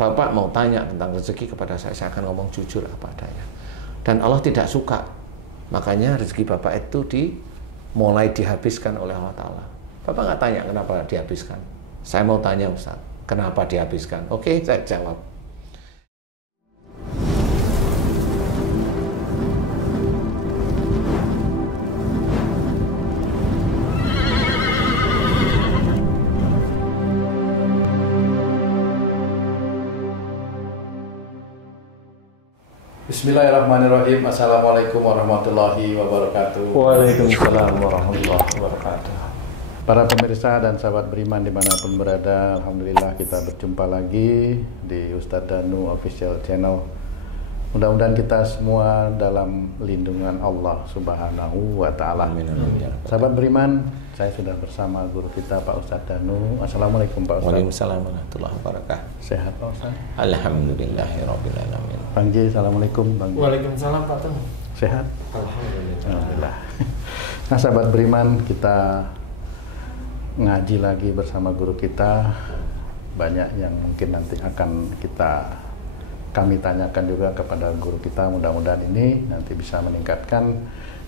Bapak mau tanya tentang rezeki kepada saya akan ngomong jujur apa adanya. Dan Allah tidak suka. Makanya rezeki Bapak itu mulai dihabiskan oleh Allah Ta'ala. Bapak nggak tanya kenapa dihabiskan. Saya mau tanya Ustaz, kenapa dihabiskan? Oke, saya jawab. Bismillahirrahmanirrahim. Assalamualaikum warahmatullahi wabarakatuh. Waalaikumsalam warahmatullahi wabarakatuh. Para pemirsa dan sahabat beriman dimanapun berada, alhamdulillah kita berjumpa lagi di Ustadz Danu Official Channel. Mudah-mudahan kita semua dalam lindungan Allah Subhanahu wa Ta'ala. Sahabat beriman, saya sudah bersama guru kita Pak Ustadz Danu. Assalamualaikum Pak Ustadz. Waalaikumsalam warahmatullahi wabarakatuh. Sehat Pak Ustadz? Alhamdulillahirabbil alamin. Bang Ji, assalamualaikum Bang Ji. Waalaikumsalam Pak Teng. Sehat? Alhamdulillah. Nah sahabat beriman, kita ngaji lagi bersama guru kita. Banyak yang mungkin nanti akan kami tanyakan juga kepada guru kita. Mudah-mudahan ini nanti bisa meningkatkan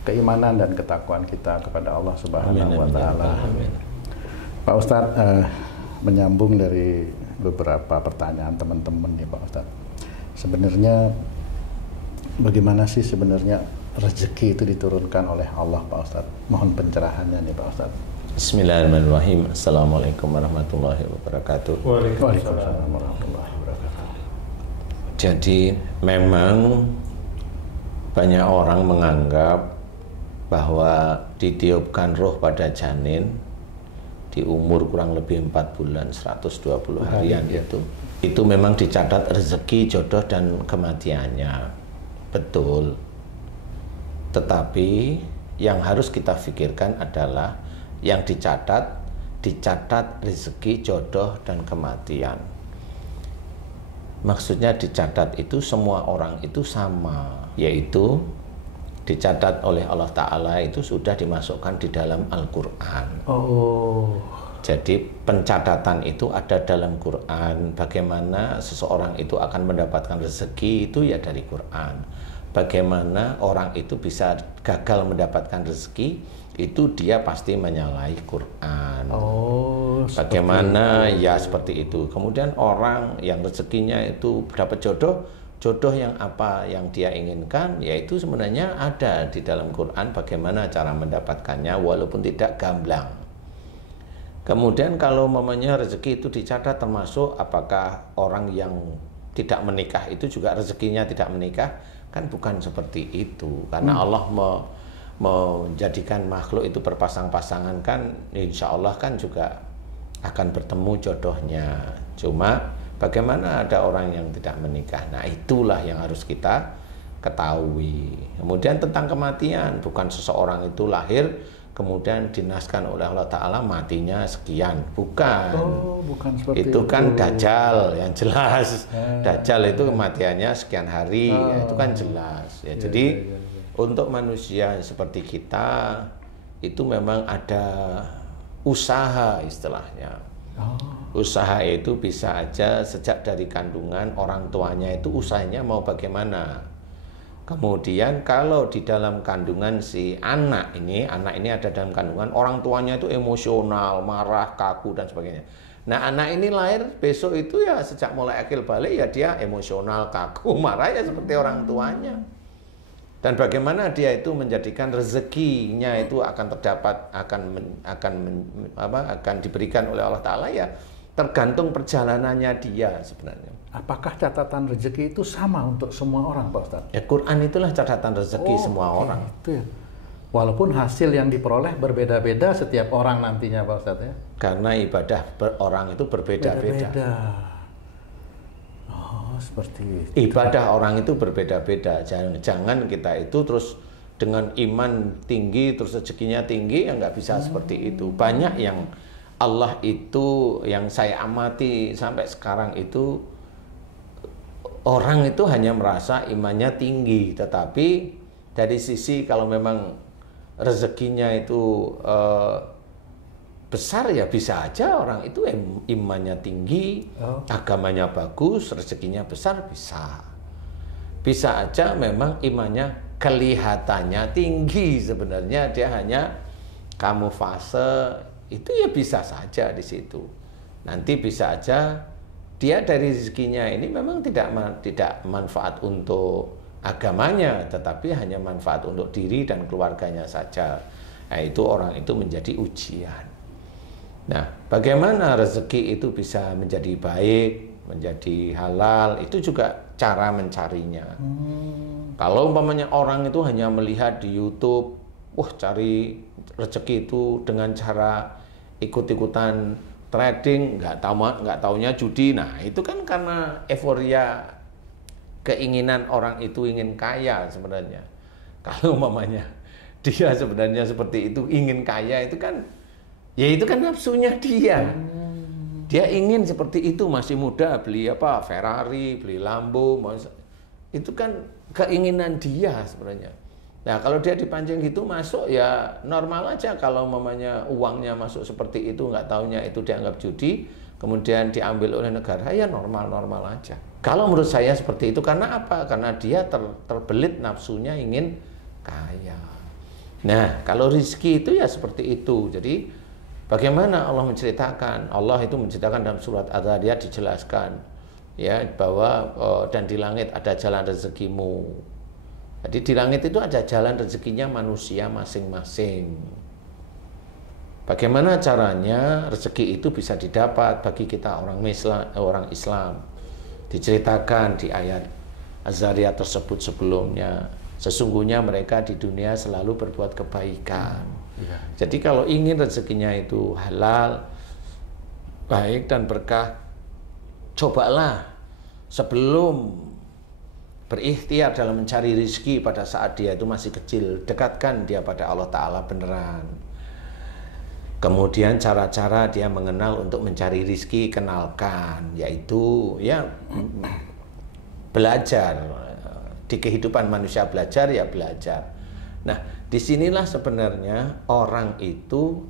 keimanan dan ketakwaan kita kepada Allah Subhanahu wa Ta'ala. Pak Ustadz, menyambung dari beberapa pertanyaan teman-teman nih Pak Ustadz. Sebenarnya bagaimana sih sebenarnya rezeki itu diturunkan oleh Allah Pak Ustadz? Mohon pencerahannya nih Pak Ustadz. Bismillahirrahmanirrahim. Assalamualaikum warahmatullahi wabarakatuh. Waalaikumsalam warahmatullahi wabarakatuh. Jadi memang banyak orang menganggap bahwa ditiupkan roh pada janin di umur kurang lebih 4 bulan 120 harian itu memang dicatat rezeki, jodoh dan kematiannya. Betul. Tetapi yang harus kita pikirkan adalah yang dicatat rezeki, jodoh dan kematian. Maksudnya dicatat itu semua orang itu sama, yaitu dicatat oleh Allah Ta'ala itu sudah dimasukkan di dalam Al-Quran. Jadi pencatatan itu ada dalam Quran. Bagaimana seseorang itu akan mendapatkan rezeki itu ya dari Quran. Bagaimana orang itu bisa gagal mendapatkan rezeki itu dia pasti menyalahi Quran. Bagaimana ya seperti itu. Kemudian orang yang rezekinya itu dapat jodoh yang apa yang dia inginkan, yaitu sebenarnya ada di dalam Quran bagaimana cara mendapatkannya walaupun tidak gamblang. Kemudian kalau mamanya rezeki itu dicatat termasuk apakah orang yang tidak menikah itu juga rezekinya tidak menikah, kan bukan seperti itu. Karena Allah menjadikan makhluk itu berpasang-pasangan kan insya Allah kan juga akan bertemu jodohnya. Cuma bagaimana ada orang yang tidak menikah? Nah itulah yang harus kita ketahui. Kemudian tentang kematian, bukan seseorang itu lahir kemudian dinaskan oleh Allah Ta'ala matinya sekian. Bukan. Bukan seperti itu kan Dajjal yang jelas. Dajjal itu kematiannya sekian hari, ya, itu kan jelas. Ya, jadi untuk manusia seperti kita itu memang ada usaha istilahnya. Usaha itu bisa aja sejak dari kandungan orang tuanya itu usahanya mau bagaimana. Kemudian kalau di dalam kandungan si anak ini ada dalam kandungan, orang tuanya itu emosional, marah, kaku dan sebagainya. Nah anak ini lahir besok itu ya sejak mulai akil balik ya dia emosional, kaku, marah ya seperti orang tuanya. Dan bagaimana dia itu menjadikan rezekinya itu akan terdapat, akan diberikan oleh Allah Ta'ala ya tergantung perjalanannya dia sebenarnya. Apakah catatan rezeki itu sama untuk semua orang Pak Ustadz? Ya Quran itulah catatan rezeki semua orang. Itu ya. Walaupun hasil yang diperoleh berbeda-beda setiap orang nantinya Pak Ustadz ya? Karena ibadah orang itu berbeda-beda. Seperti itu. Ibadah orang itu berbeda-beda. Jangan kita itu terus dengan iman tinggi terus rezekinya tinggi ya nggak bisa seperti itu. Banyak yang Allah itu yang saya amati sampai sekarang itu orang itu hanya merasa imannya tinggi, tetapi dari sisi kalau memang rezekinya itu besar ya bisa aja orang itu imannya tinggi, agamanya bagus, rezekinya besar bisa. Bisa aja memang imannya kelihatannya tinggi, sebenarnya dia hanya kamuflase, itu ya bisa saja di situ. Nanti bisa aja dia dari rezekinya ini memang tidak manfaat untuk agamanya, tetapi hanya manfaat untuk diri dan keluarganya saja. Nah, itu orang itu menjadi ujian. Nah, bagaimana rezeki itu bisa menjadi baik, menjadi halal, itu juga cara mencarinya. Kalau umpamanya orang itu hanya melihat di YouTube, wah cari rezeki itu dengan cara ikut-ikutan trading, nggak taunya judi. Nah, itu kan karena euforia, keinginan orang itu ingin kaya sebenarnya. Kalau umpamanya dia sebenarnya seperti itu, ingin kaya, itu kan ya itu kan nafsunya dia. Dia ingin seperti itu, masih muda beli apa, Ferrari, beli Lambo, itu kan keinginan dia sebenarnya. Nah, kalau dia dipancing gitu masuk, ya normal aja. Kalau mamanya uangnya masuk seperti itu, nggak taunya itu dianggap judi, kemudian diambil oleh negara, ya normal-normal aja. Kalau menurut saya seperti itu, karena apa? Karena dia terbelit nafsunya ingin kaya. Nah, kalau rizki itu ya seperti itu. Jadi bagaimana Allah menceritakan? Allah itu menceritakan dalam surat Adz-Dzariyat, dijelaskan ya bahwa dan di langit ada jalan rezekimu. Jadi di langit itu ada jalan rezekinya manusia masing-masing. Bagaimana caranya rezeki itu bisa didapat bagi kita orang Islam? Diceritakan di ayat Az-Zariyat tersebut sebelumnya. Sesungguhnya mereka di dunia selalu berbuat kebaikan. Jadi kalau ingin rezekinya itu halal, baik dan berkah, cobalah sebelum berikhtiar dalam mencari rezeki pada saat dia itu masih kecil, dekatkan dia pada Allah Ta'ala beneran. Kemudian cara-cara dia mengenal untuk mencari rezeki, kenalkan, yaitu ya belajar. Di kehidupan manusia belajar, ya belajar. Nah, disinilah sebenarnya orang itu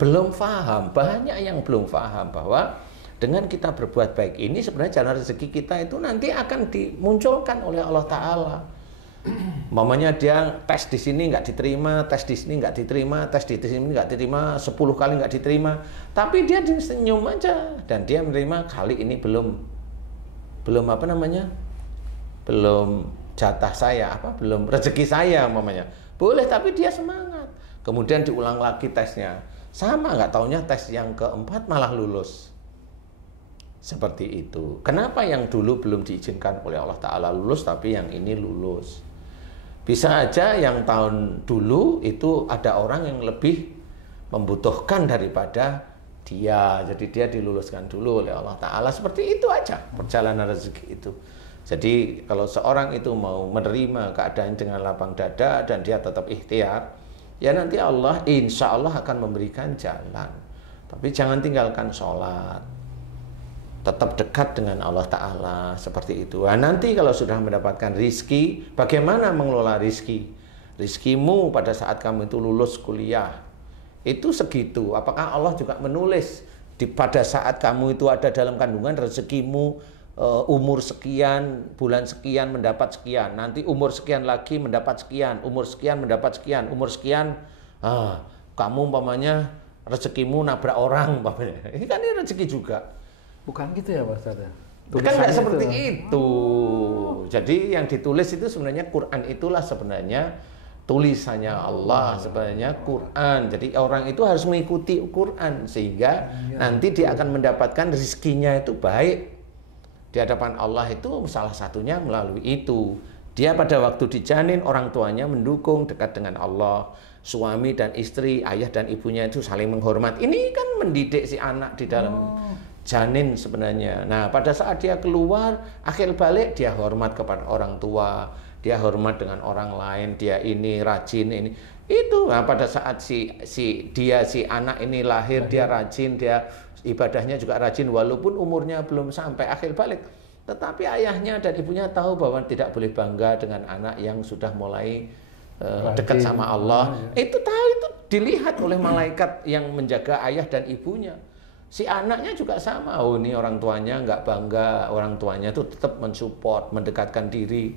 belum paham, banyak yang belum paham bahwa dengan kita berbuat baik ini sebenarnya jalan rezeki kita itu nanti akan dimunculkan oleh Allah Ta'ala. Mamanya dia tes di sini nggak diterima, tes di sini nggak diterima, tes di sini nggak diterima, 10 kali nggak diterima, tapi dia senyum aja dan dia menerima kali ini belum apa namanya, belum jatah saya, belum rezeki saya mamanya. Boleh, tapi dia semangat. Kemudian diulang lagi tesnya, sama nggak taunya tes yang keempat malah lulus. Seperti itu. Kenapa yang dulu belum diizinkan oleh Allah Ta'ala lulus, tapi yang ini lulus? Bisa aja yang tahun dulu itu ada orang yang lebih membutuhkan daripada dia, jadi dia diluluskan dulu oleh Allah Ta'ala. Seperti itu aja perjalanan rezeki itu. Jadi kalau seorang itu mau menerima keadaan dengan lapang dada dan dia tetap ikhtiar, ya nanti Allah insya Allah akan memberikan jalan. Tapi jangan tinggalkan sholat, tetap dekat dengan Allah Ta'ala, seperti itu. Nah, nanti kalau sudah mendapatkan rizki, bagaimana mengelola rizki? Rizkimu pada saat kamu itu lulus kuliah, itu segitu. Apakah Allah juga menulis pada saat kamu itu ada dalam kandungan rezekimu, umur sekian, bulan sekian mendapat sekian, nanti umur sekian lagi mendapat sekian, umur sekian mendapat sekian, umur sekian, kamu umpamanya rezekimu nabrak orang, umpamanya. Ini kan ini rezeki juga. Bukan gitu ya Pak Ustaz? Kan nggak seperti itu. Jadi yang ditulis itu sebenarnya Quran, itulah sebenarnya tulisannya Allah, sebenarnya Quran. Jadi orang itu harus mengikuti Quran sehingga nanti dia akan mendapatkan rezekinya itu baik di hadapan Allah. Itu salah satunya melalui itu. Dia pada waktu dijanin orang tuanya mendukung, dekat dengan Allah. Suami dan istri, ayah dan ibunya itu saling menghormat. Ini kan mendidik si anak di dalam janin sebenarnya. Nah, pada saat dia keluar, akhir balik dia hormat kepada orang tua, dia hormat dengan orang lain, dia ini rajin ini. Itu nah, pada saat si anak ini lahir, dia rajin, dia ibadahnya juga rajin walaupun umurnya belum sampai akhir balik. Tetapi ayahnya dan ibunya tahu bahwa tidak boleh bangga dengan anak yang sudah mulai dekat sama Allah. Itu tahu, itu dilihat oleh malaikat yang menjaga ayah dan ibunya. Si anaknya juga sama, oh ini orang tuanya nggak bangga, orang tuanya tuh tetap mensupport, mendekatkan diri.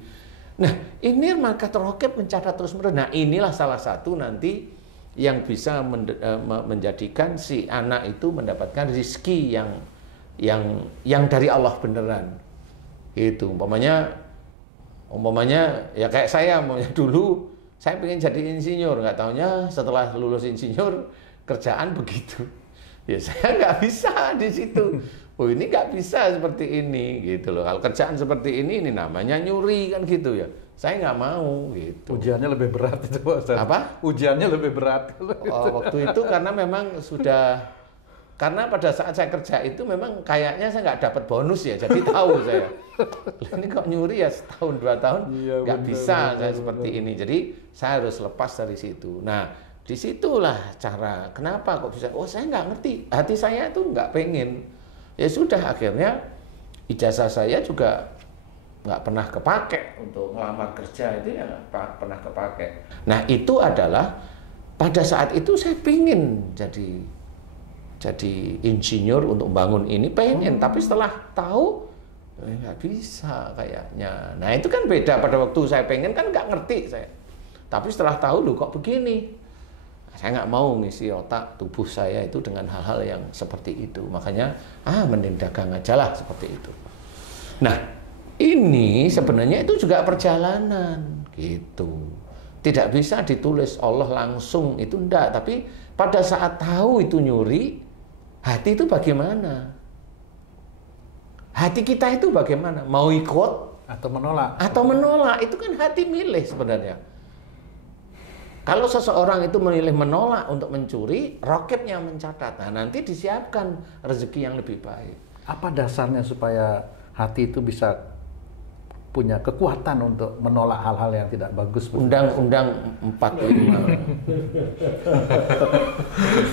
Nah, ini malaikat raqib mencatat terus-menerus. Nah, inilah salah satu nanti yang bisa menjadikan si anak itu mendapatkan rezeki yang dari Allah beneran. Itu umpamanya ya kayak saya dulu saya pengen jadi insinyur, nggak taunya setelah lulus insinyur kerjaan begitu. Ya saya nggak bisa di situ. Oh ini nggak bisa seperti ini gitu loh. Kalau kerjaan seperti ini namanya nyuri kan gitu ya. Saya nggak mau gitu. Ujiannya lebih berat itu Pak Ustaz. Apa? Ujiannya lebih berat. Waktu itu karena memang karena pada saat saya kerja itu memang kayaknya saya nggak dapat bonus ya. Jadi tahu saya. Ini kok nyuri ya setahun 2 tahun nggak bisa saya seperti ini. Jadi saya harus lepas dari situ. Nah disitulah cara kenapa kok bisa, oh saya nggak ngerti, hati saya itu nggak pengen, ya sudah akhirnya ijazah saya juga nggak pernah kepake untuk melamar kerja, itu ya nggak pernah kepake. Nah itu adalah pada saat itu saya pengen jadi insinyur untuk bangun ini, pengen, tapi setelah tahu nggak bisa kayaknya. Nah itu kan beda, pada waktu saya pengen kan nggak ngerti saya, tapi setelah tahu loh kok begini. Saya nggak mau ngisi otak tubuh saya itu dengan hal-hal yang seperti itu. Makanya, mending dagang aja lah seperti itu. Nah, ini sebenarnya itu juga perjalanan gitu. Tidak bisa ditulis Allah langsung, itu enggak. Tapi pada saat tahu itu nyuri, hati itu bagaimana? Hati kita itu bagaimana? Mau ikut? Atau menolak? Atau menolak, itu kan hati milih sebenarnya. Kalau seseorang itu memilih menolak untuk mencuri, raqibnya mencatat. Nah, nanti disiapkan rezeki yang lebih baik. Apa dasarnya supaya hati itu bisa punya kekuatan untuk menolak hal-hal yang tidak bagus? Undang-undang 45.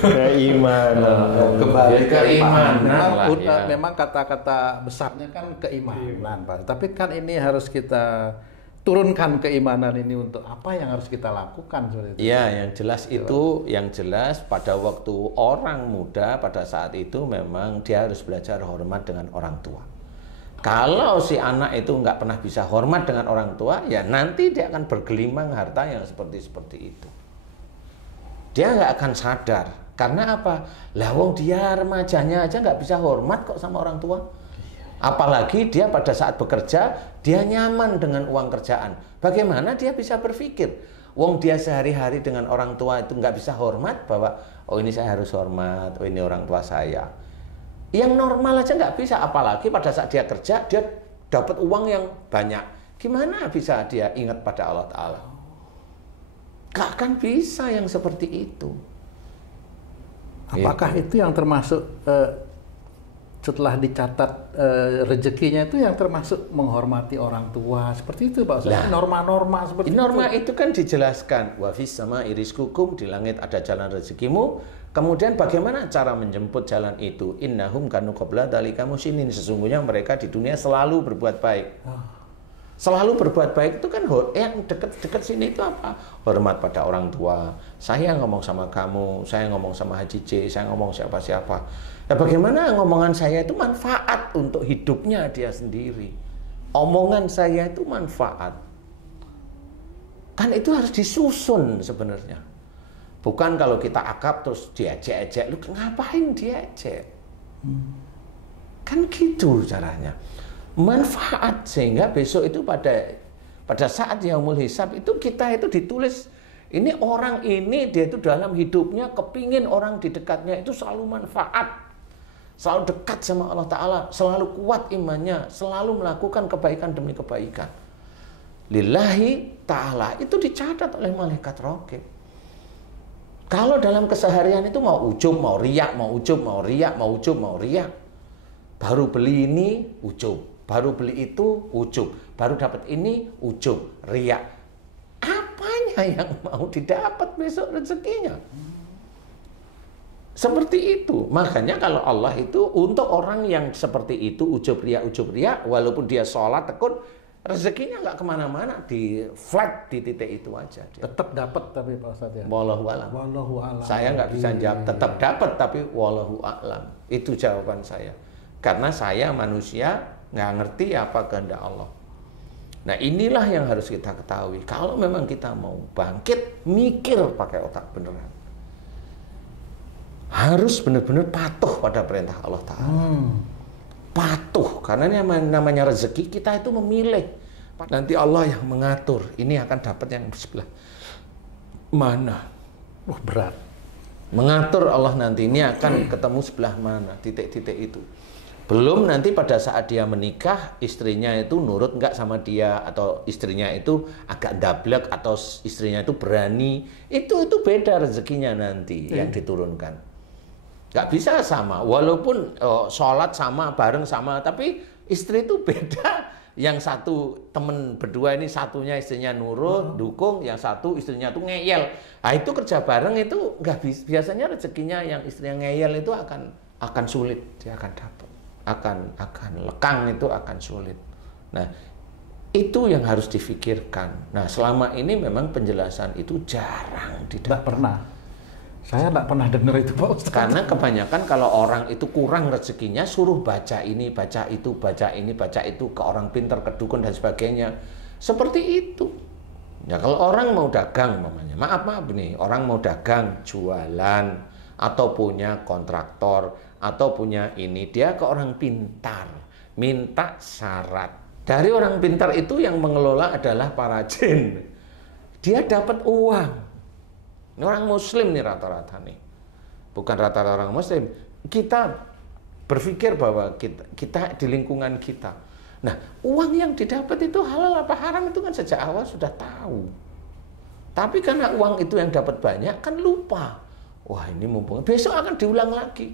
Keimanan. Kembali keimanan lah, memang kata-kata besarnya kan keimanan, Pak. Tapi kan ini harus kita turunkan keimanan ini untuk apa yang harus kita lakukan seperti itu. Iya, yang jelas pada waktu orang muda pada saat itu memang dia harus belajar hormat dengan orang tua. Kalau si anak itu nggak pernah bisa hormat dengan orang tua, ya nanti dia akan bergelimang harta yang seperti itu. Dia nggak akan sadar. Karena apa? Lah wong dia remajanya aja nggak bisa hormat kok sama orang tua. Apalagi dia pada saat bekerja, dia nyaman dengan uang kerjaan. Bagaimana dia bisa berpikir? Wong dia sehari-hari dengan orang tua itu nggak bisa hormat bahwa, oh ini saya harus hormat, oh ini orang tua saya. Yang normal aja nggak bisa, apalagi pada saat dia kerja, dia dapat uang yang banyak. Gimana bisa dia ingat pada Allah Ta'ala? Gak akan bisa yang seperti itu. Apakah itu yang termasuk setelah dicatat rezekinya itu yang termasuk menghormati orang tua seperti itu Pak Ustaz? Norma-norma seperti itu. Norma itu kan dijelaskan, wa fis sama'i rizqukum, di langit ada jalan rezekimu. Kemudian bagaimana cara menjemput jalan itu? Innahum kanu qabla dzalika muhsinin, sesungguhnya mereka di dunia selalu berbuat baik. Selalu berbuat baik itu kan yang dekat-dekat sini itu apa? Hormat pada orang tua. Saya ngomong sama kamu, saya ngomong sama Haji J, saya ngomong siapa-siapa. Ya bagaimana ngomongan saya itu manfaat untuk hidupnya dia sendiri. Omongan saya itu manfaat. Kan itu harus disusun sebenarnya. Bukan kalau kita akap terus diejek-ejek, lu ngapain diejek? Kan gitu caranya. Manfaat, sehingga besok itu pada saat yaumul hisab itu kita itu ditulis, ini orang ini dia itu dalam hidupnya kepingin orang di dekatnya itu selalu manfaat, selalu dekat sama Allah Ta'ala, selalu kuat imannya, selalu melakukan kebaikan demi kebaikan lillahi ta'ala. Itu dicatat oleh malaikat raqib. Kalau dalam keseharian itu mau ujub, mau riak, mau ujub, mau riak, mau ujub, mau riak, baru beli ini ujub, baru beli itu ujub, baru dapat ini ujub, riak. Apanya yang mau didapat besok rezekinya? Seperti itu. Makanya kalau Allah itu untuk orang yang seperti itu ujub riak, walaupun dia sholat tekun, rezekinya nggak kemana-mana, di flat di titik itu aja. Tetap dapat tapi Pak Ustadz ya. Wallahu a'lam. Wallahu a'lam. Saya nggak bisa jawab tetap dapat, tapi wallahu a'lam. Itu jawaban saya. Karena saya manusia nggak ngerti apa kehendak Allah. Nah inilah yang harus kita ketahui. Kalau memang kita mau bangkit, mikir pakai otak beneran. Harus benar-benar patuh pada perintah Allah Ta'ala. Patuh, karena ini namanya rezeki, kita itu memilih. Nanti Allah yang mengatur, ini akan dapat yang sebelah mana. Wah berat. Mengatur Allah nanti, ini akan ketemu sebelah mana, titik-titik itu. Belum nanti pada saat dia menikah, istrinya itu nurut nggak sama dia, atau istrinya itu agak dablek, atau istrinya itu berani. Itu beda rezekinya nanti yang diturunkan. Nggak bisa sama, walaupun sholat sama, bareng sama, tapi istri itu beda. Yang satu temen berdua ini, satunya istrinya nurut, dukung, yang satu istrinya tuh ngeyel. Nah itu kerja bareng itu nggak bisa. Biasanya rezekinya yang istrinya ngeyel itu akan sulit, dia akan dapat, akan lekang, itu akan sulit. Nah itu yang harus difikirkan. Nah selama ini memang penjelasan itu jarang didapat. Nggak pernah. Saya nggak pernah dengar itu Pak Ustadz. Karena kebanyakan kalau orang itu kurang rezekinya, suruh baca ini, baca itu, baca ini, baca itu, ke orang pintar, ke dukun dan sebagainya. Seperti itu. Ya kalau orang mau dagang, mamanya, maaf nih, orang mau dagang, jualan, atau punya kontraktor, atau punya ini, dia ke orang pintar, minta syarat. Dari orang pintar itu yang mengelola adalah para jin. Dia dapat uang. Ini orang muslim nih rata-rata nih, bukan rata-rata orang muslim. Kita berpikir bahwa kita di lingkungan kita. Nah, uang yang didapat itu halal apa haram itu kan sejak awal sudah tahu. Tapi karena uang itu yang dapat banyak kan lupa. Wah ini mumpung besok akan diulang lagi.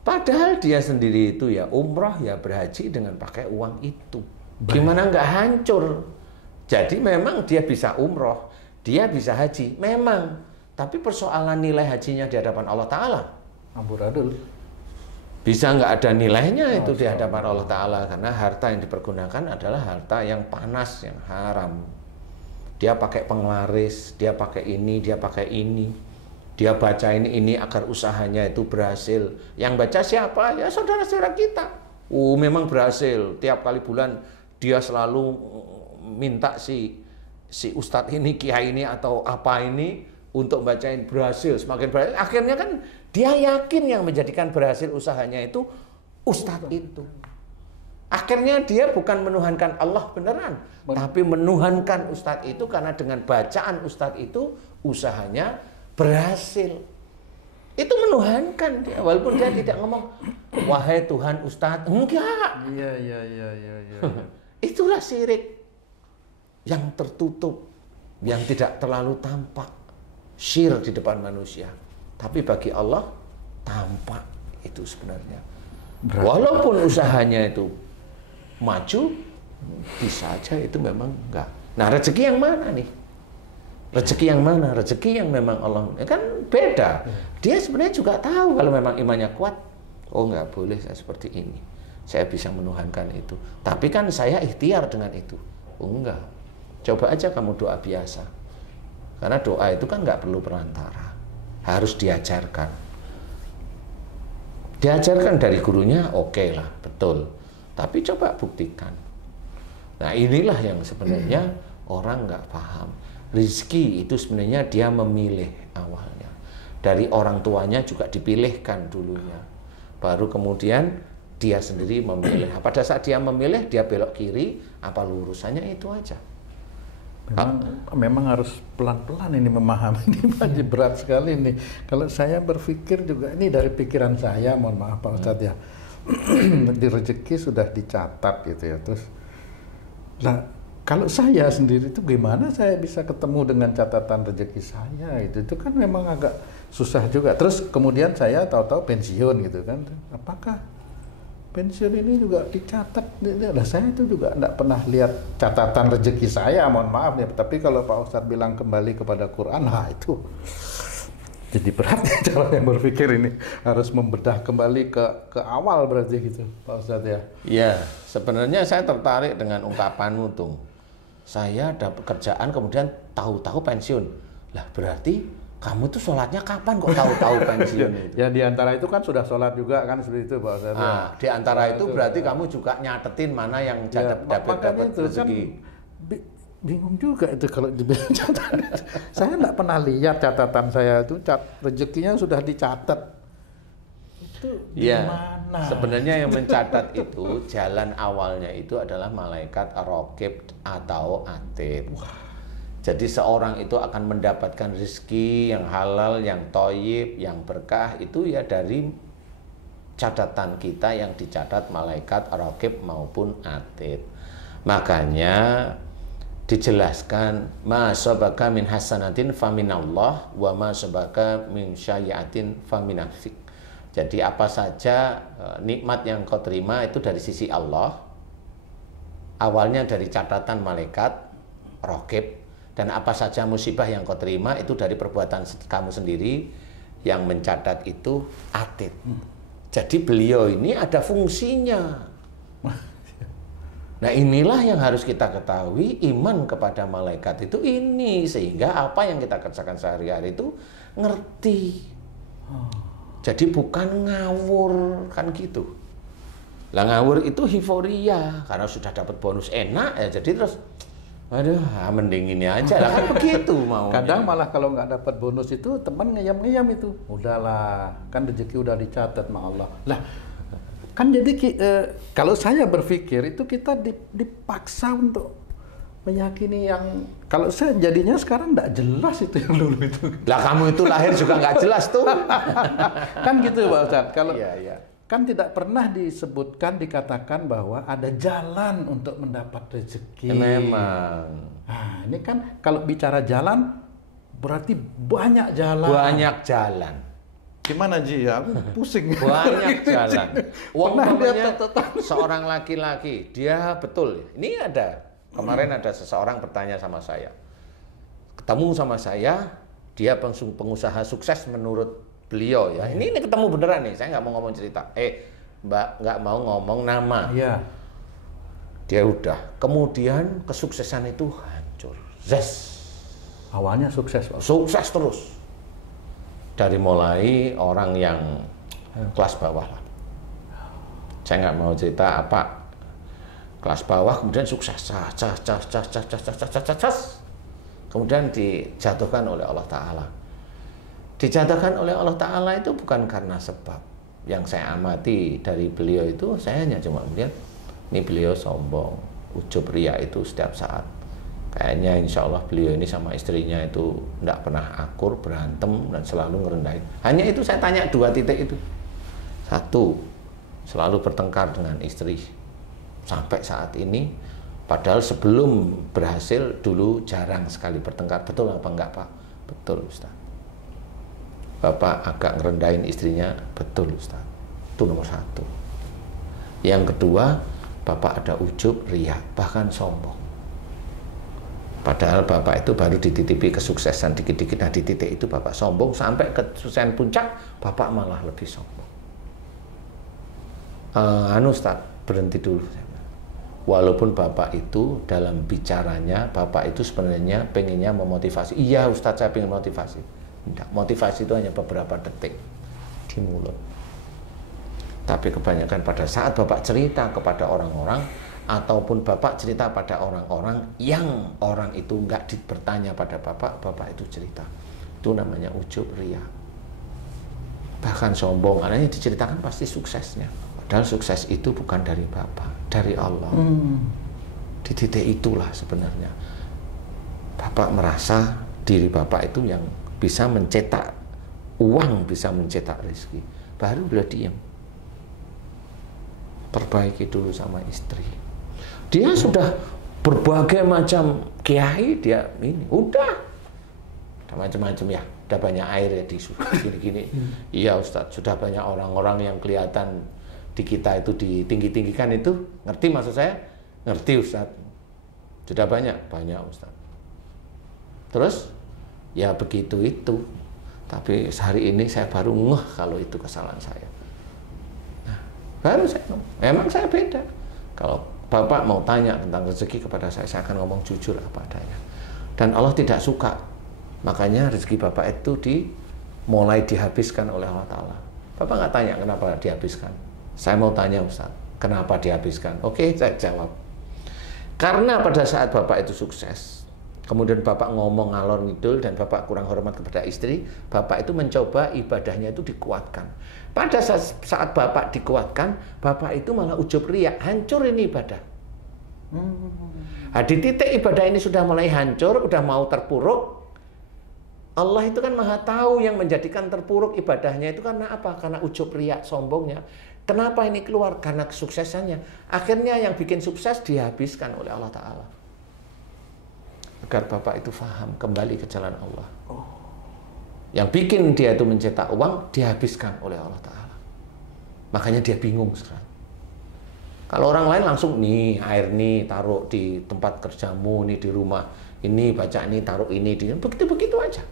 Padahal dia sendiri itu ya umrah ya berhaji dengan pakai uang itu. Gimana nggak hancur? Jadi memang dia bisa umroh, dia bisa haji, memang. Tapi persoalan nilai hajinya di hadapan Allah Ta'ala amburadul. Bisa nggak ada nilainya itu di hadapan Allah Ta'ala. Karena harta yang dipergunakan adalah harta yang panas, yang haram. Dia pakai penglaris, dia pakai ini, dia pakai ini. Dia baca ini agar usahanya itu berhasil. Yang baca siapa? Ya saudara-saudara kita. Memang berhasil. Tiap kali bulan dia selalu minta si ustadz ini, kiai ini, atau apa ini untuk bacain berhasil, semakin berhasil. Akhirnya kan dia yakin yang menjadikan berhasil usahanya itu ustadz itu. Akhirnya dia bukan menuhankan Allah beneran, tapi menuhankan ustadz itu karena dengan bacaan ustadz itu usahanya berhasil. Itu menuhankan dia, walaupun dia tidak ngomong, wahai Tuhan ustadz, enggak. Iya. Itulah syirik yang tertutup, yang tidak terlalu tampak. Syir di depan manusia, tapi bagi Allah tampak itu sebenarnya. Walaupun usahanya itu maju, bisa aja itu memang enggak. Nah rezeki yang mana nih? Rezeki yang mana? Rezeki yang memang Allah, kan beda. Dia sebenarnya juga tahu kalau memang imannya kuat. Oh nggak boleh saya seperti ini, saya bisa menuhankan itu. Tapi kan saya ikhtiar dengan itu. Oh enggak. Coba aja kamu doa biasa. Karena doa itu kan nggak perlu perantara, harus diajarkan. Diajarkan dari gurunya, oke lah, betul. Tapi coba buktikan. Nah inilah yang sebenarnya orang nggak paham. Rizki itu sebenarnya dia memilih awalnya. Dari orang tuanya juga dipilihkan dulunya. Baru kemudian dia sendiri memilih. Pada saat dia memilih, dia belok kiri, apa lurusannya itu aja. Memang harus pelan-pelan ini memahami, ini masih berat sekali nih. Kalau saya berpikir juga, ini dari pikiran saya, mohon maaf Pak Ustadz ya, di rezeki sudah dicatat gitu ya. Terus, lah kalau saya sendiri itu gimana saya bisa ketemu dengan catatan rezeki saya? Itu kan memang agak susah juga. Terus kemudian saya tahu-tahu pensiun gitu kan, apakah pensiun ini juga dicatat? Nah, saya itu juga tidak pernah lihat catatan rezeki saya, mohon maaf ya. Tapi kalau Pak Ustadz bilang kembali kepada Quran, nah itu Jadi berat cara yang berpikir ini harus membedah kembali ke awal berarti gitu Pak Ustadz ya. Iya, sebenarnya saya tertarik dengan ungkapanmu tuh. Saya ada pekerjaan kemudian tahu-tahu pensiun. Lah berarti kamu tuh sholatnya kapan kok tahu-tahu pensiun itu? Ya di antara itu kan sudah sholat juga kan seperti itu Pak Ustadz. Nah, di antara itu berarti kamu juga nyatetin mana yang dapat rezeki. Kan, bingung juga itu kalau dibilang catatan. Saya nggak pernah lihat catatan saya itu rezekinya sudah dicatat. Itu gimana? Sebenarnya yang mencatat itu jalan awalnya itu adalah malaikat ar-raqib atau atid. Jadi seorang itu akan mendapatkan rezeki yang halal, yang thayyib, yang berkah itu ya dari catatan kita yang dicatat malaikat ar-raqib maupun atid. Makanya dijelaskan ma sabaka min hasanatin faminallah wa ma sabaka min sayyi'atin faminafsik. Jadi apa saja nikmat yang kau terima itu dari sisi Allah, awalnya dari catatan malaikat raqib, dan apa saja musibah yang kau terima itu dari perbuatan kamu sendiri yang mencatat itu atid. Jadi beliau ini ada fungsinya. Nah inilah yang harus kita ketahui, iman kepada malaikat itu ini, sehingga apa yang kita kerjakan sehari-hari itu ngerti. Jadi bukan ngawur, kan gitu. Lah ngawur itu euforia, karena sudah dapat bonus enak ya, jadi terus aduh mending ini aja lah, kan begitu mau. Kadang malah kalau nggak dapat bonus itu teman ngeyam-ngeyam itu. Udahlah, kan rezeki udah dicatat sama Allah. Lah kan jadi kalau saya berpikir itu kita dipaksa untuk meyakini yang kalau saya jadinya sekarang nggak jelas itu yang dulu itu. Lah kamu itu lahir juga nggak jelas tuh. Kan gitu Pak Ustadz. Kalau iya. Kan tidak pernah disebutkan, dikatakan bahwa ada jalan untuk mendapat rezeki. Memang. Nah ini kan kalau bicara jalan berarti banyak jalan. Banyak jalan. Gimana Ji ya? Pusing. Banyak jalan. Umpamanya seorang laki-laki, dia betul. Ini ada. Kemarin ada seseorang bertanya sama saya. Ketemu sama saya, dia pengusaha sukses menurut beliau ya. Ini ketemu beneran nih. Saya nggak mau ngomong cerita. Mbak nggak mau ngomong nama. Iya. Dia udah. Kemudian kesuksesan itu hancur. Zes. Awalnya sukses Pak. Sukses terus. Dari mulai orang yang kelas bawah lah. Saya nggak mau cerita apa. Kelas bawah kemudian sukses. Kemudian dijatuhkan oleh Allah Ta'ala. Dijatuhkan oleh Allah Ta'ala itu bukan karena sebab. Yang saya amati dari beliau itu, saya hanya cuma melihat ini beliau sombong, ujub ria itu setiap saat. Kayaknya insya Allah beliau ini sama istrinya itu tidak pernah akur, berantem, dan selalu ngerendahin. Hanya itu saya tanya 2 titik itu. 1, selalu bertengkar dengan istri. Sampai saat ini, padahal sebelum berhasil dulu jarang sekali bertengkar. Betul apa enggak Pak? Betul Ustaz. Bapak agak ngerendahin istrinya, betul Ustaz. Itu nomor 1. Yang kedua, Bapak ada ujub, ria, bahkan sombong. Padahal Bapak itu baru dititipi kesuksesan dikit-dikit, nah di titik itu Bapak sombong, sampai kesuksesan puncak, Bapak malah lebih sombong. Ustaz, berhenti dulu. Walaupun Bapak itu dalam bicaranya, Bapak itu sebenarnya pengennya memotivasi. Iya Ustaz, saya pengen motivasi. Tidak, motivasi itu hanya beberapa detik di mulut. Tapi kebanyakan pada saat Bapak cerita kepada orang-orang, ataupun Bapak cerita pada orang-orang yang orang itu nggak bertanya pada Bapak, Bapak itu cerita. Itu namanya ujub ria. Bahkan sombong, karena ini diceritakan pasti suksesnya. Padahal sukses itu bukan dari Bapak, dari Allah. Di titik itulah sebenarnya Bapak merasa diri Bapak itu yang bisa mencetak uang, bisa mencetak rezeki. Baru udah diam. Perbaiki dulu sama istri. Dia sudah berbagai macam kiai, dia ini udah macam-macam ya, udah banyak air ya di gini-gini. Iya Ustadz, sudah banyak orang-orang yang kelihatan di kita itu ditinggi-tinggikan itu, ngerti maksud saya? Ngerti Ustadz. Sudah banyak Ustadz. Terus ya begitu itu. Tapi hari ini saya baru ngeh kalau itu kesalahan saya. Nah, baru saya ngomong, memang saya beda. Kalau Bapak mau tanya tentang rezeki kepada saya akan ngomong jujur apa adanya. Dan Allah tidak suka. Makanya rezeki Bapak itu mulai dihabiskan oleh Allah Ta'ala. Bapak nggak tanya kenapa dihabiskan. Saya mau tanya Ustaz, kenapa dihabiskan? Oke, saya jawab. Karena pada saat Bapak itu sukses, kemudian Bapak ngomong ngalor ngidul dan Bapak kurang hormat kepada istri, Bapak itu mencoba ibadahnya itu dikuatkan. Pada saat Bapak dikuatkan, Bapak itu malah ujub riya, hancur ini ibadah. Nah, di titik ibadah ini sudah mulai hancur, udah mau terpuruk. Allah itu kan maha tahu yang menjadikan terpuruk ibadahnya itu karena apa? Karena ujub riya, sombongnya. Kenapa ini keluar? Karena kesuksesannya. Akhirnya yang bikin sukses dihabiskan oleh Allah Ta'ala. Agar Bapak itu paham kembali ke jalan Allah. Yang bikin dia itu mencetak uang dihabiskan oleh Allah Ta'ala. Makanya dia bingung sekarang. Kalau orang lain langsung nih air nih taruh di tempat kerjamu nih di rumah ini baca ini taruh ini di begitu aja.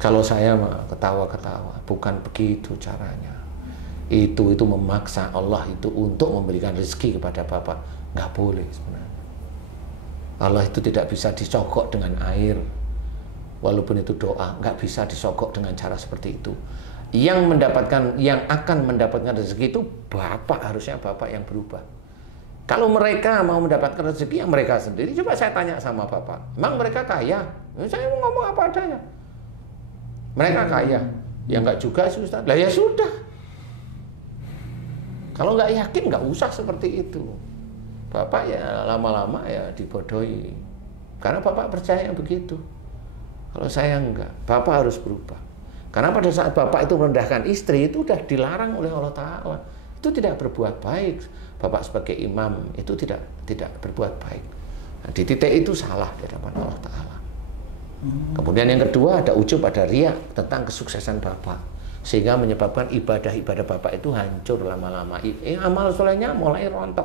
Kalau saya mah ketawa-ketawa, bukan begitu caranya. Itu memaksa Allah itu untuk memberikan rezeki kepada Bapak, nggak boleh sebenarnya. Allah itu tidak bisa disogok dengan air, walaupun itu doa, nggak bisa disogok dengan cara seperti itu. Yang akan mendapatkan rezeki itu Bapak, harusnya Bapak yang berubah. Kalau mereka mau mendapatkan rezeki yang mereka sendiri, coba saya tanya sama Bapak, emang mereka kaya? Saya mau ngomong apa adanya. Mereka kaya, ya nggak juga sih Ustaz. Lah ya sudah. Kalau nggak yakin nggak usah seperti itu. Bapak ya lama-lama ya dibodohi. Karena Bapak percaya begitu. Kalau saya enggak, Bapak harus berubah. Karena pada saat Bapak itu merendahkan istri itu sudah dilarang oleh Allah Ta'ala. Itu tidak berbuat baik. Bapak sebagai imam itu tidak berbuat baik. Nah, di titik itu salah di hadapan Allah Ta'ala. Kemudian yang kedua ada ujub, ada riya tentang kesuksesan Bapak, sehingga menyebabkan ibadah-ibadah Bapak itu hancur lama-lama. Amal solehnya mulai rontok.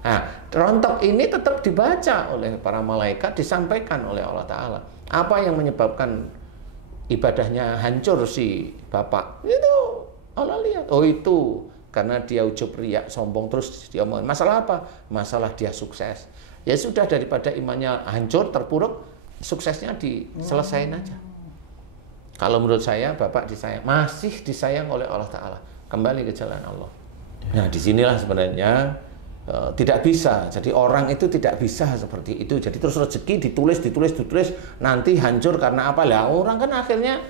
Nah, rontok ini tetap dibaca oleh para malaikat, disampaikan oleh Allah Ta'ala. Apa yang menyebabkan ibadahnya hancur si Bapak? Itu Allah lihat. Oh itu karena dia ujub riya, sombong, terus dia omongin. Masalah apa? Masalah dia sukses. Ya sudah, daripada imannya hancur, terpuruk, suksesnya diselesain aja. Kalau menurut saya Bapak masih disayang oleh Allah Ta'ala. Kembali ke jalan Allah. Nah disinilah sebenarnya tidak bisa. Jadi orang itu tidak bisa seperti itu. Jadi terus rezeki ditulis, nanti hancur karena apa? Lah orang kan akhirnya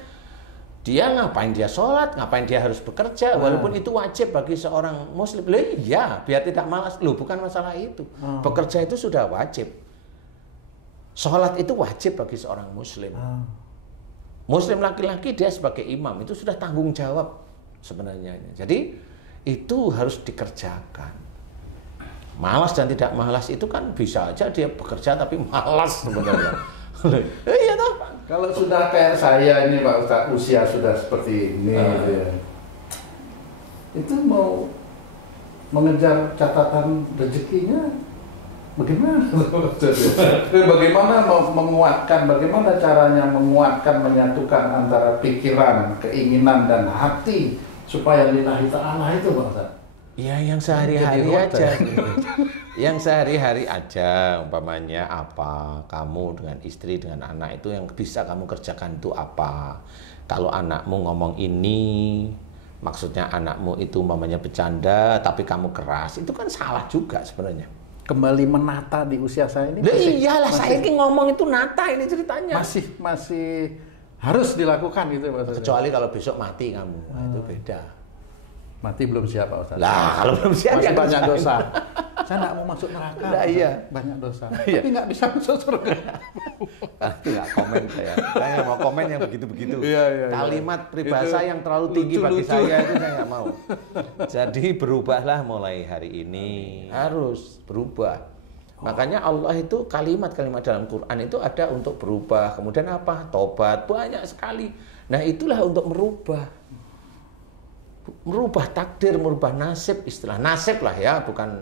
dia ngapain dia sholat, ngapain dia harus bekerja, walaupun itu wajib bagi seorang muslim. Loh iya, biar tidak malas. Loh bukan masalah itu. Bekerja itu sudah wajib. Sholat itu wajib bagi seorang muslim. Muslim laki-laki dia sebagai imam itu sudah tanggung jawab sebenarnya. Jadi itu harus dikerjakan. Malas dan tidak malas itu kan bisa aja dia bekerja tapi malas sebenarnya. Iya toh. Kalau sudah kayak saya ini Pak Ustaz, usia sudah seperti ini, itu mau mengejar catatan rezekinya bagaimana? Bagaimana menguatkan, bagaimana caranya menguatkan, menyatukan antara pikiran, keinginan dan hati supaya lillahi ta'ala itu Pak Ustaz? Ya yang sehari-hari aja. Yang sehari-hari aja, umpamanya apa, kamu dengan istri, dengan anak itu yang bisa kamu kerjakan itu apa. Kalau anakmu ngomong ini, maksudnya anakmu itu umpamanya bercanda, tapi kamu keras, itu kan salah juga sebenarnya. Kembali menata di usia saya ini. Iyalah, saya ini ngomong itu nata ini ceritanya. Masih harus dilakukan gitu Pak. Kecuali kalau besok mati kamu, itu beda. Mati belum siap Pak Ustaz. Lah kalau belum siap masih banyak dosa. Saya nggak mau masuk neraka. Nah, iya. Banyak dosa. Tapi nggak bisa masuk surga. Itu nggak komen saya. Saya mau komen yang begitu-begitu. Iya. Kalimat peribahasa yang terlalu tinggi bagi saya itu saya nggak mau. Jadi berubahlah mulai hari ini. Harus berubah. Makanya Allah itu kalimat-kalimat dalam Quran itu ada untuk berubah. Kemudian apa? Tobat. Banyak sekali. Nah itulah untuk merubah takdir, merubah nasib, istilah nasib lah ya, bukan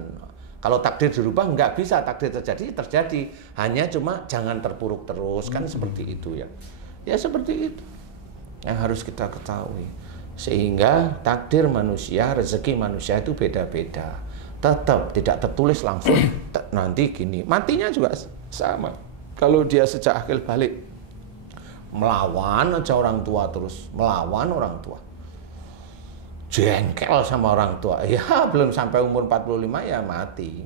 kalau takdir dirubah nggak bisa, takdir terjadi hanya cuma jangan terpuruk terus kan seperti itu ya. Ya seperti itu yang harus kita ketahui. Sehingga takdir manusia, rezeki manusia itu beda-beda. Tetap tidak tertulis langsung nanti gini. Matinya juga sama. Kalau dia sejak akil balik melawan aja orang tua, terus melawan orang tua, jengkel sama orang tua, ya belum sampai umur 45 ya mati.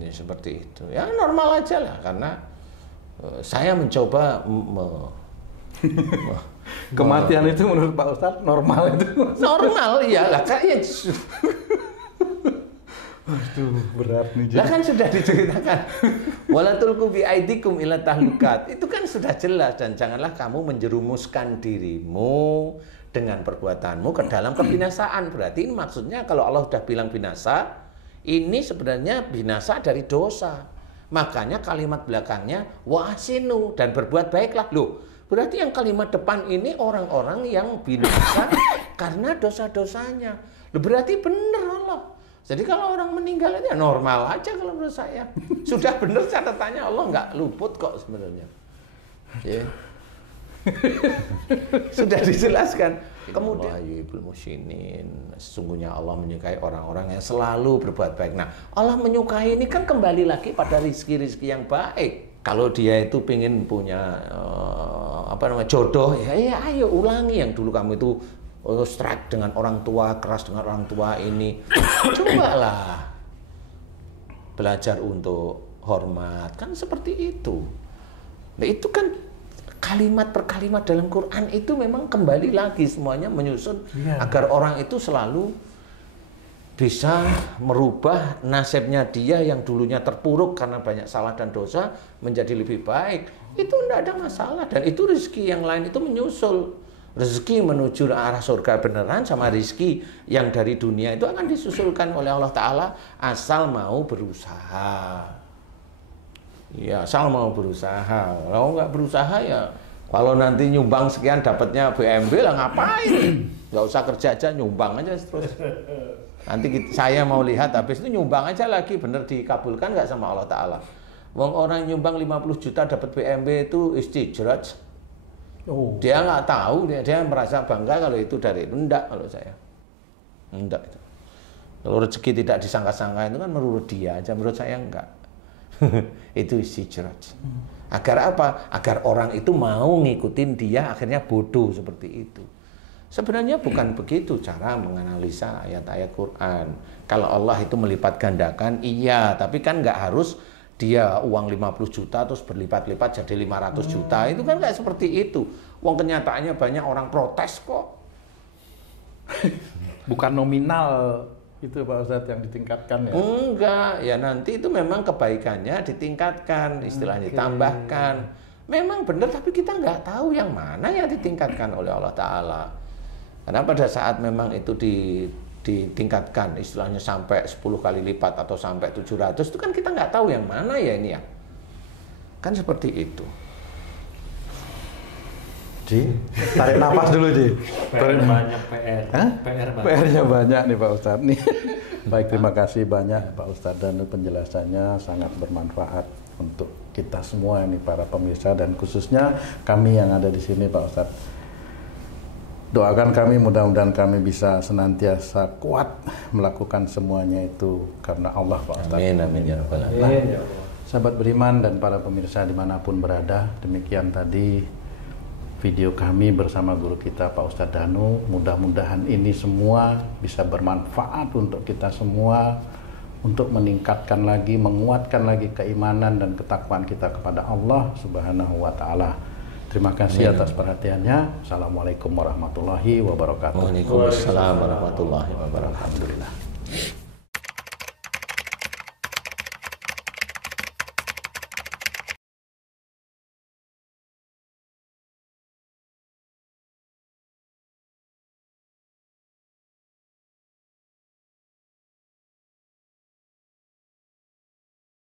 Ya, seperti itu. Ya normal aja lah, karena saya mencoba kematian itu menurut Pak Ustadz normal itu? Normal, iyalah kayaknya. Aduh, berat nih. Lah kan sudah diceritakan. Wala tulqu bi aidikum ila tahlukat. Itu kan sudah jelas, dan janganlah kamu menjerumuskan dirimu dengan perbuatanmu ke dalam kebinasaan. Berarti ini maksudnya kalau Allah sudah bilang binasa, ini sebenarnya binasa dari dosa. Makanya kalimat belakangnya wa ahsinu, dan berbuat baiklah. Loh, berarti yang kalimat depan ini orang-orang yang binasa karena dosa-dosanya. Loh, berarti benar Allah. Jadi kalau orang meninggal itu ya normal aja kalau menurut saya. Sudah benar catatannya, Allah nggak luput kok sebenarnya. Ya. Sudah dijelaskan. Kemudian yuhibbul muhsinin, sesungguhnya Allah menyukai orang-orang yang selalu berbuat baik. Nah, Allah menyukai ini kan kembali lagi pada rizki-rizki yang baik. Kalau dia itu pengen punya jodoh, ya ayo ulangi yang dulu kamu itu strike dengan orang tua, keras dengan orang tua ini. Cobalah belajar untuk hormat, kan seperti itu. Nah, itu kan kalimat per kalimat dalam Quran itu memang kembali lagi semuanya menyusun agar orang itu selalu bisa merubah nasibnya dia yang dulunya terpuruk karena banyak salah dan dosa menjadi lebih baik. Itu tidak ada masalah, dan itu rezeki yang lain itu menyusul. Rezeki menuju arah surga beneran sama rezeki yang dari dunia itu akan disusulkan oleh Allah Ta'ala asal mau berusaha. Ya, asal mau berusaha. Kalau nggak berusaha ya, kalau nanti nyumbang sekian dapatnya BMW lah ngapain? Nggak usah kerja aja, nyumbang aja terus. Nanti saya mau lihat habis itu nyumbang aja lagi, bener dikabulkan nggak sama Allah Ta'ala. Wong orang nyumbang 50 juta dapat BMW itu istijraj. Oh. Dia nggak tahu, dia merasa bangga kalau itu dari itu. Enggak kalau saya. Enggak itu. Kalau rezeki tidak disangka-sangka itu kan menurut dia aja, menurut saya enggak. Itu istijraj. Agar apa? Agar orang itu mau ngikutin dia, akhirnya bodoh seperti itu. Sebenarnya bukan begitu cara menganalisa ayat-ayat Quran. Kalau Allah itu melipat gandakan, iya, tapi kan nggak harus dia uang 50 juta terus berlipat-lipat jadi 500 juta. Itu kan nggak seperti itu. Uang kenyataannya banyak orang protes kok. Bukan nominal itu Pak Ustadz yang ditingkatkan ya? Enggak, ya nanti itu memang kebaikannya ditingkatkan, istilahnya ditambahkan. Memang benar, tapi kita nggak tahu yang mana yang ditingkatkan oleh Allah Ta'ala. Karena pada saat memang itu ditingkatkan, istilahnya sampai 10 kali lipat atau sampai 700, itu kan kita nggak tahu yang mana ya ini ya. Kan seperti itu. Ji, tarik nafas dulu Ji. Banyak PR. PR-nya banyak nih Pak Ustadz nih. Baik, terima kasih banyak Pak Ustadz, dan penjelasannya sangat bermanfaat untuk kita semua ini para pemirsa, dan khususnya kami yang ada di sini Pak Ustadz. Doakan kami, mudah-mudahan kami bisa senantiasa kuat melakukan semuanya itu karena Allah Pak Ustadz. Amin, amin ya rabbal alamin. Sahabat beriman dan para pemirsa dimanapun berada, demikian tadi video kami bersama guru kita Pak Ustadz Danu. Mudah-mudahan ini semua bisa bermanfaat untuk kita semua, untuk meningkatkan lagi, menguatkan lagi keimanan dan ketakwaan kita kepada Allah Subhanahu wa Ta'ala. Terima kasih atas perhatiannya. Assalamualaikum warahmatullahi wabarakatuh. Waalaikumsalam warahmatullahi wabarakatuh. Alhamdulillah.